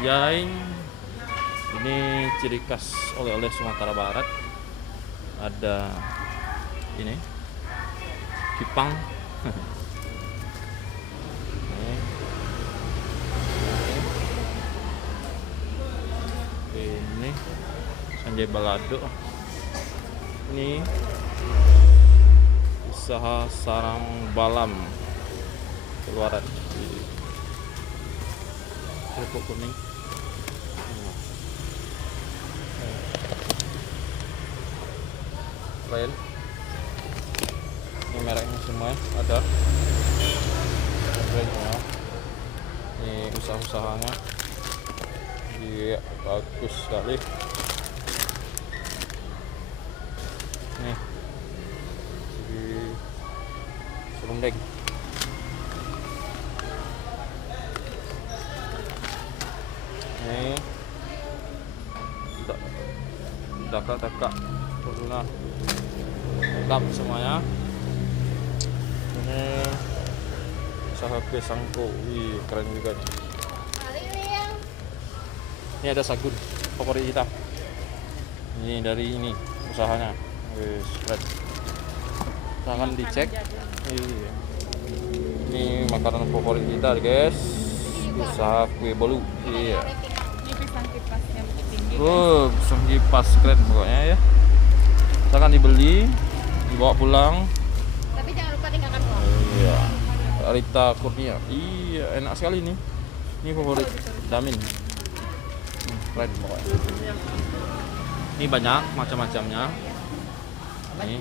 Anjay, ini ciri khas oleh-oleh Sumatera Barat. Ada ini kipang. Ini Sanjay Balado. Ini usaha sarang balam keluaran kerupuk kuning. Lain ini mereknya semua ada semua. Ini usaha-usahanya iya bagus sekali. Nih di serundeng. Nih dakak Fortuna lengkap semuanya. Ini usaha Pesangko, wih keren juga nih. Ini ada sagun favorit kita. Ini dari ini usahanya, wih keren. Silahkan dicek. Iya. Ini makanan favorit kita guys, usaha kue bolu. Iya. Ini pisang kipas yang tinggi. Pisang kipas keren pokoknya ya. Silahkan dibeli, dibawa pulang. Tapi jangan lupa tinggalkan uang. Iya. Rita Kurnia. Iya, enak sekali nih. Ini favorit Damin. Keren pokoknya. Ini banyak macam-macamnya. Ini